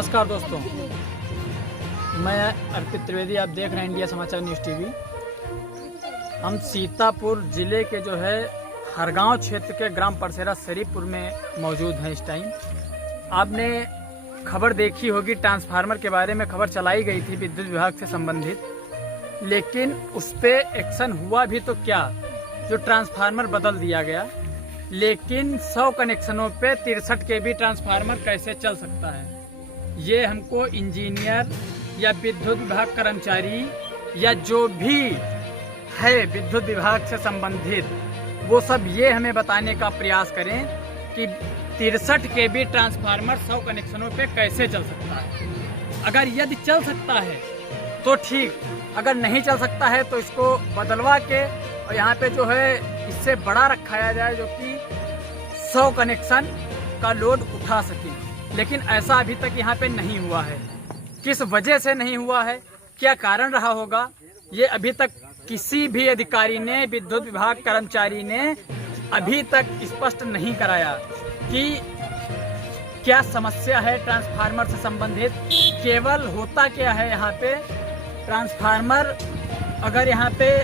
नमस्कार दोस्तों, मैं अर्पित त्रिवेदी। आप देख रहे हैं इंडिया समाचार न्यूज़ टीवी। हम सीतापुर ज़िले के जो है हरगांव क्षेत्र के ग्राम परसेरा शरीफपुर में मौजूद हैं इस टाइम। आपने खबर देखी होगी, ट्रांसफार्मर के बारे में खबर चलाई गई थी विद्युत विभाग से संबंधित, लेकिन उस पर एक्शन हुआ भी तो क्या, जो ट्रांसफार्मर बदल दिया गया। लेकिन 100 कनेक्शनों पे 63 kV ट्रांसफार्मर कैसे चल सकता है, ये हमको इंजीनियर या विद्युत विभाग कर्मचारी या जो भी है विद्युत विभाग से संबंधित, वो सब ये हमें बताने का प्रयास करें कि 63 kV ट्रांसफार्मर 100 कनेक्शनों पे कैसे चल सकता है। अगर यदि चल सकता है तो ठीक, अगर नहीं चल सकता है तो इसको बदलवा के और यहाँ पे जो है इससे बड़ा रखाया जाए, जो कि 100 कनेक्शन का लोड उठा सके। लेकिन ऐसा अभी तक यहाँ पे नहीं हुआ है। किस वजह से नहीं हुआ है, क्या कारण रहा होगा, ये अभी तक किसी भी अधिकारी ने, विद्युत विभाग कर्मचारी ने अभी तक स्पष्ट नहीं कराया कि क्या समस्या है ट्रांसफार्मर से संबंधित। केवल होता क्या है, यहाँ पे ट्रांसफार्मर अगर यहाँ पे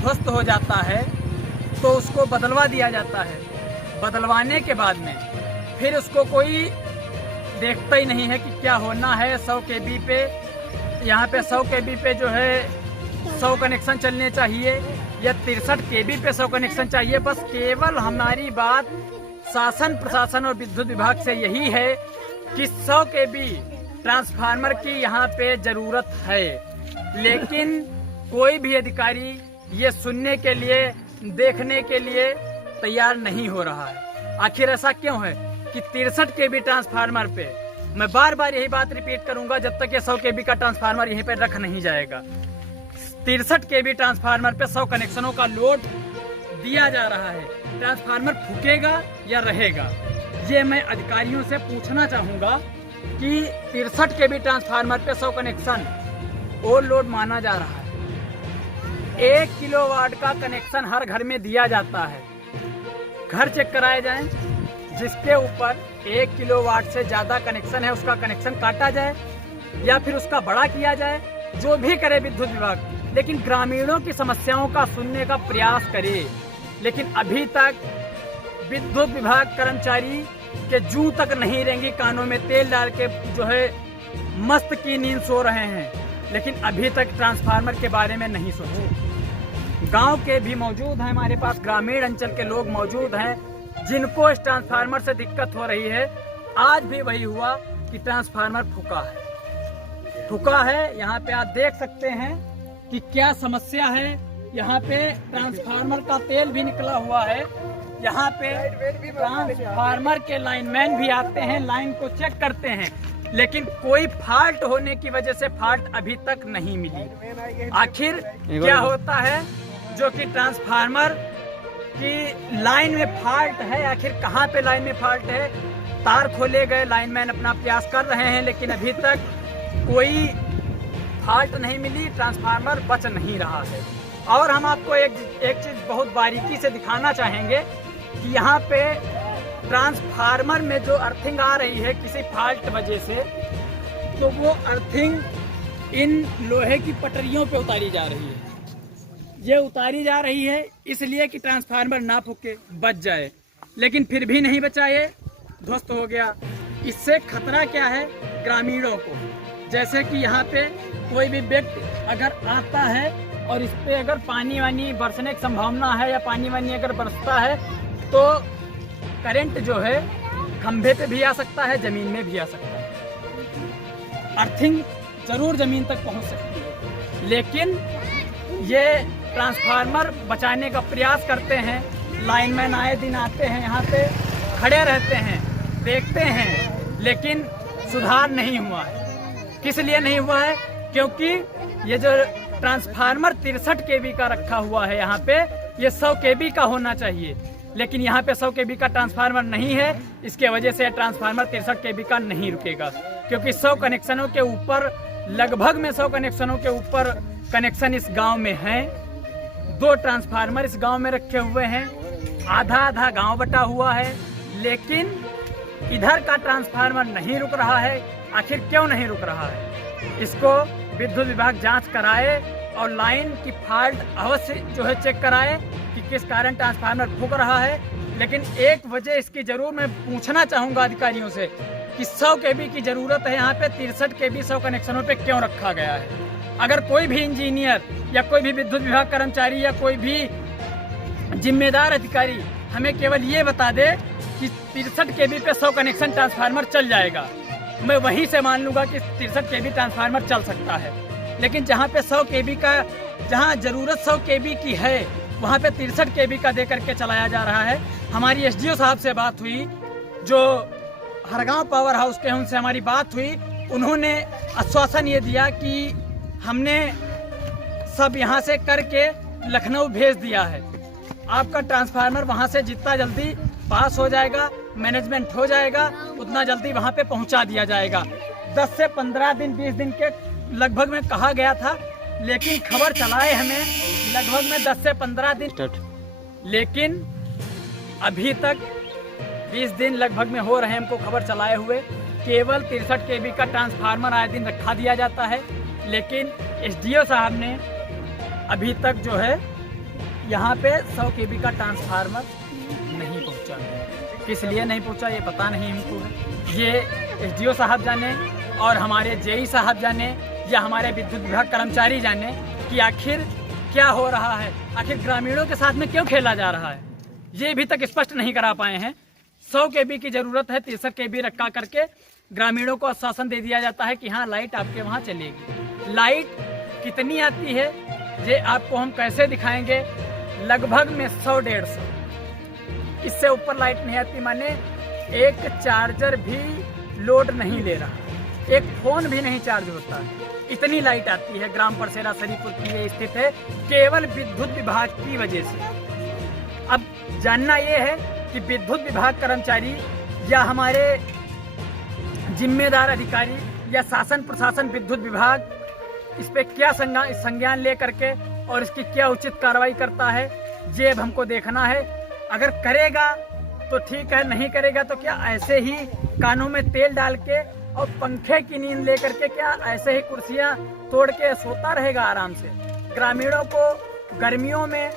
ध्वस्त हो जाता है तो उसको बदलवा दिया जाता है। बदलवाने के बाद में फिर उसको कोई देखता ही नहीं है कि क्या होना है। 100 kV पे, यहाँ पे 100 kV पे जो है 100 कनेक्शन चलने चाहिए या 63 kV पे 100 कनेक्शन चाहिए। बस केवल हमारी बात शासन, प्रशासन और विद्युत विभाग से यही है कि 100 kV ट्रांसफार्मर की यहाँ पे जरूरत है, लेकिन कोई भी अधिकारी ये सुनने के लिए, देखने के लिए तैयार नहीं हो रहा है। आखिर ऐसा क्यों है कि 63 kV ट्रांसफार्मर पे, मैं बार बार यही बात रिपीट करूंगा जब तक ये 100 kV का ट्रांसफार्मर यहीं पे रख नहीं जाएगा। 63 kV ट्रांसफार्मर पे 100 कनेक्शनों का लोड दिया जा रहा है। ट्रांसफार्मर फूकेगा या रहेगा, ये मैं अधिकारियों से पूछना चाहूंगा कि 63 kV ट्रांसफार्मर पे 100 कनेक्शन ओवर लोड माना जा रहा है। 1 किलोवाट का कनेक्शन हर घर में दिया जाता है। घर चेक कराए जाएं, जिसके ऊपर 1 किलोवाट से ज्यादा कनेक्शन है उसका कनेक्शन काटा जाए या फिर उसका बड़ा किया जाए, जो भी करे विद्युत विभाग, लेकिन ग्रामीणों की समस्याओं का सुनने का प्रयास करे। लेकिन अभी तक विद्युत विभाग कर्मचारी के जूं तक नहीं रहेंगी, कानों में तेल डाल के जो है मस्त की नींद सो रहे हैं, लेकिन अभी तक ट्रांसफार्मर के बारे में नहीं सोचे। गांव के भी मौजूद हैं हमारे पास, ग्रामीण अंचल के लोग मौजूद हैं जिनको इस ट्रांसफार्मर से दिक्कत हो रही है। आज भी वही हुआ कि ट्रांसफार्मर फूका है। यहाँ पे आप देख सकते हैं कि क्या समस्या है। यहाँ पे ट्रांसफार्मर का तेल भी निकला हुआ है। यहाँ पे ट्रांसफार्मर के लाइनमैन भी आते हैं, लाइन को चेक करते हैं, लेकिन कोई फॉल्ट होने की वजह से फॉल्ट अभी तक नहीं मिली। आखिर क्या होता है जो कि ट्रांसफार्मर की लाइन में फॉल्ट है, आखिर कहाँ पे लाइन में फॉल्ट है। तार खोले गए, लाइनमैन अपना प्रयास कर रहे हैं, लेकिन अभी तक कोई फॉल्ट नहीं मिली, ट्रांसफार्मर बच नहीं रहा है। और हम आपको एक चीज बहुत बारीकी से दिखाना चाहेंगे कि यहाँ पे ट्रांसफार्मर में जो अर्थिंग आ रही है किसी फॉल्ट वजह से, तो वो अर्थिंग इन लोहे की पटरियों पे उतारी जा रही है। ये उतारी जा रही है इसलिए कि ट्रांसफार्मर ना फूके, बच जाए, लेकिन फिर भी नहीं बचा, ये ध्वस्त हो गया। इससे खतरा क्या है ग्रामीणों को, जैसे कि यहाँ पे कोई भी व्यक्ति अगर आता है और इस पे अगर पानी वानी बरसने की संभावना है या पानी वानी अगर बरसता है तो करंट जो है खंभे पे भी आ सकता है, जमीन में भी आ सकता है। अर्थिंग जरूर जमीन तक पहुंच सकती है, लेकिन ये ट्रांसफार्मर बचाने का प्रयास करते हैं। लाइनमैन आए दिन आते हैं, यहाँ पे खड़े रहते हैं, देखते हैं, लेकिन सुधार नहीं हुआ है। किस लिए नहीं हुआ है? क्योंकि ये जो ट्रांसफार्मर 63 kV का रखा हुआ है यहाँ पे, ये 100 kV का होना चाहिए, लेकिन यहाँ पे 100 kV का ट्रांसफार्मर नहीं है। इसके वजह से ट्रांसफार्मर 63 kV का नहीं रुकेगा, क्योंकि 100 कनेक्शनों के ऊपर, लगभग में 100 कनेक्शनों के ऊपर कनेक्शन इस गांव में हैं। 2 ट्रांसफार्मर इस गांव में रखे हुए हैं, आधा आधा गांव बटा हुआ है, लेकिन इधर का ट्रांसफार्मर नहीं रुक रहा है। आखिर क्यों नहीं रुक रहा है। इसको विद्युत विभाग जांच कराए और लाइन की फॉल्ट अवश्य जो है चेक कराए कि किस कारण ट्रांसफार्मर फूक रहा है। लेकिन एक वजह इसकी जरूर मैं पूछना चाहूँगा अधिकारियों से कि 100 kV की ज़रूरत है, यहाँ पे 63 kV 100 कनेक्शनों पे क्यों रखा गया है। अगर कोई भी इंजीनियर या कोई भी विद्युत विभाग कर्मचारी या कोई भी जिम्मेदार अधिकारी हमें केवल ये बता दे कि 63 kV पे 100 कनेक्शन ट्रांसफार्मर चल जाएगा, मैं वहीं से मान लूँगा कि 63 kV ट्रांसफार्मर चल सकता है। लेकिन जहाँ पे 100 kV का, जहाँ ज़रूरत 100 kV की है, वहाँ पे 63 kV का दे करके चलाया जा रहा है। हमारी एसडीओ साहब से बात हुई, जो हरगांव पावर हाउस के हैं, उनसे हमारी बात हुई। उन्होंने आश्वासन ये दिया कि हमने सब यहाँ से करके लखनऊ भेज दिया है, आपका ट्रांसफार्मर वहाँ से जितना जल्दी पास हो जाएगा, मैनेजमेंट हो जाएगा, उतना जल्दी वहाँ पे पहुँचा दिया जाएगा। 10 से 15 दिन 20 दिन के लगभग में कहा गया था, लेकिन खबर चलाए हमें लगभग में 10 से 15 दिन, लेकिन अभी तक 20 दिन लगभग में हो रहे हैं हमको खबर चलाए हुए। केवल 63 kV का ट्रांसफार्मर आए दिन रखा दिया जाता है, लेकिन एसडीओ साहब ने अभी तक जो है यहाँ पे 100 kV का ट्रांसफार्मर नहीं पहुँचा। किस लिए नहीं पहुँचा ये पता नहीं हमको, ये एसडीओ साहब जाने और हमारे जेई साहब जाने या हमारे विद्युत विभाग कर्मचारी जाने कि आखिर क्या हो रहा है, आखिर ग्रामीणों के साथ में क्यों खेला जा रहा है, ये अभी तक स्पष्ट नहीं करा पाए हैं। 100 kV की ज़रूरत है, 63 kV रखा करके ग्रामीणों को आश्वासन दे दिया जाता है कि हाँ लाइट आपके वहाँ चलेगी। लाइट कितनी आती है ये आपको हम कैसे दिखाएंगे, लगभग में 100-150, इससे ऊपर लाइट नहीं आती। माने एक चार्जर भी लोड नहीं ले रहा, एक फोन भी नहीं चार्ज होता, इतनी लाइट आती है। ग्राम परसेरा सरीपुर की ये स्थित है केवल विद्युत विभाग की वजह से। अब जानना ये है कि विद्युत विभाग कर्मचारी या हमारे जिम्मेदार अधिकारी या शासन प्रशासन विद्युत विभाग इस पे क्या संज्ञान ले करके और इसकी क्या उचित कार्रवाई करता है, ये अब हमको देखना है। अगर करेगा तो ठीक है, नहीं करेगा तो क्या ऐसे ही कानों में तेल डाल के और पंखे की नींद लेकर के क्या ऐसे ही कुर्सियां तोड़ के सोता रहेगा आराम से। ग्रामीणों को गर्मियों में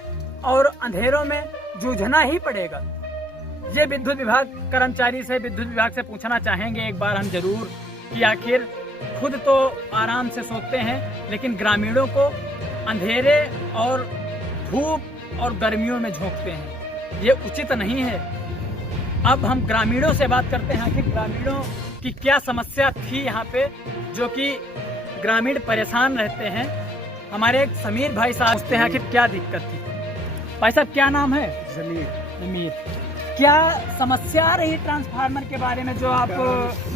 और अंधेरों में जूझना ही पड़ेगा। ये विद्युत विभाग कर्मचारी से, विद्युत विभाग से पूछना चाहेंगे एक बार हम जरूर कि आखिर खुद तो आराम से सोते हैं, लेकिन ग्रामीणों को अंधेरे और धूप और गर्मियों में झोंकते हैं, ये उचित नहीं है। अब हम ग्रामीणों से बात करते हैं कि ग्रामीणों की क्या समस्या थी यहाँ पे, जो कि ग्रामीण परेशान रहते हैं। हमारे एक समीर भाई साहब पूछते हैं कि क्या दिक्कत थी। भाई साहब क्या नाम है? जमीर। क्या समस्या आ रही ट्रांसफार्मर के बारे में, जो आप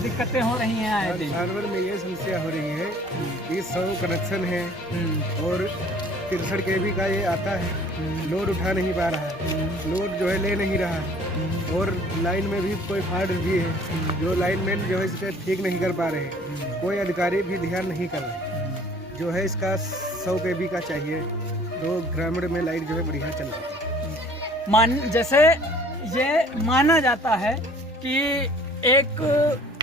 दिक्कतें हो रही हैं आए दिन? ट्रांसफार्मर में ये समस्या हो रही है कि 100 कनेक्शन है और 63 kV का ये आता है, लोड उठा नहीं पा रहा है, लोड जो है ले नहीं रहा है, और लाइन में भी कोई फॉल्ट भी है, जो लाइनमैन जो है इसका ठीक नहीं कर पा रहे हैं, कोई अधिकारी भी ध्यान नहीं कर रहे। जो है इसका 100 kV का चाहिए, तो ग्रामीण में लाइट जो है बढ़िया चल रही है। जैसे ये माना जाता है कि एक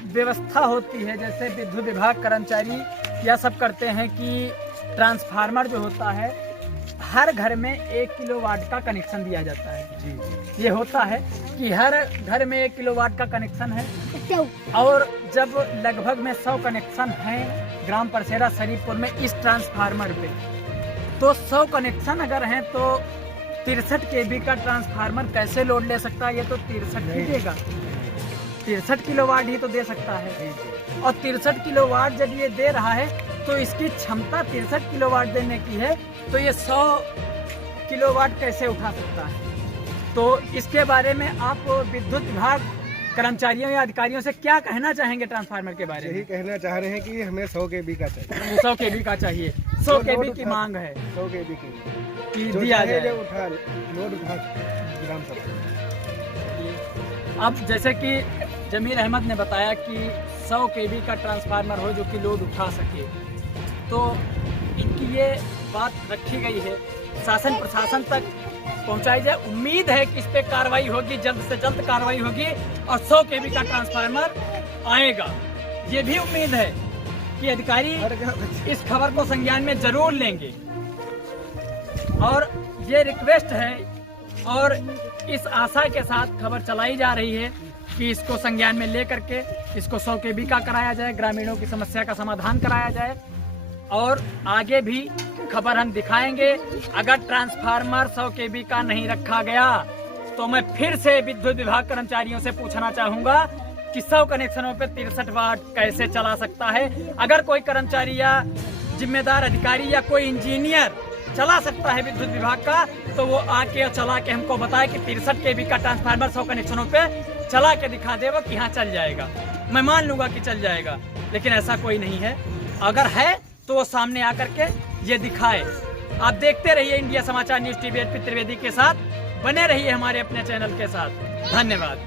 व्यवस्था होती है, जैसे विद्युत विभाग कर्मचारी यह सब करते हैं कि ट्रांसफार्मर जो होता है हर घर में 1 किलोवाट का कनेक्शन दिया जाता है। जी। ये होता है कि हर घर में 1 किलोवाट का कनेक्शन है, और जब लगभग में 100 कनेक्शन हैं ग्राम परसेरा शरीफपुर में इस ट्रांसफार्मर पे, तो 100 कनेक्शन अगर हैं तो 63 kV का ट्रांसफार्मर कैसे लोड ले सकता है? ये तो 63 ही देगा, 63 किलोवाट ही तो दे सकता है। और 63 किलोवाट जब ये दे रहा है तो इसकी क्षमता 63 किलोवाट देने की है, तो ये 100 किलोवाट कैसे उठा सकता है? तो इसके बारे में आप विद्युत विभाग कर्मचारियों या अधिकारियों से क्या कहना चाहेंगे ट्रांसफार्मर के बारे में? यही कहना चाह रहे हैं कि हमें 100 kV का चाहिए। 100 kV का चाहिए, 100 kV की मांग है, 100 kV की दिया जाए। लोड उठा ग्राम सभा। अब जैसे कि जमीर अहमद ने बताया कि 100 kV का ट्रांसफार्मर हो जो कि लोड उठा सके, तो इनकी ये बात रखी गई है, शासन प्रशासन तक पहुंचाई जाए। उम्मीद है कि इस पे कार्रवाई होगी, जल्द से जल्द कार्रवाई होगी और 100 kV का ट्रांसफार्मर आएगा। ये भी उम्मीद है कि अधिकारी इस खबर को संज्ञान में जरूर लेंगे। और ये रिक्वेस्ट है और इस आशा के साथ खबर चलाई जा रही है कि इसको संज्ञान में लेकर के इसको 100 kV का कराया जाए, ग्रामीणों की समस्या का समाधान कराया जाए। और आगे भी खबर हम दिखाएंगे। अगर ट्रांसफार्मर 100 kV का नहीं रखा गया तो मैं फिर से विद्युत विभाग कर्मचारियों से पूछना चाहूंगा कि 100 कनेक्शनों पे 63 वाट कैसे चला सकता है। अगर कोई कर्मचारी या जिम्मेदार अधिकारी या कोई इंजीनियर चला सकता है विद्युत विभाग का, तो वो आके चला के हमको बताए कि 63 kV का ट्रांसफार्मर 100 कनेक्शनों पे चला के दिखा दे वो कि हाँ चल जाएगा। मैं मान लूंगा कि चल जाएगा, लेकिन ऐसा कोई नहीं है। अगर है तो वो सामने आकर के ये दिखाए। आप देखते रहिए इंडिया समाचार न्यूज टीवी। अर्पित त्रिवेदी के साथ बने रहिए हमारे अपने चैनल के साथ। धन्यवाद।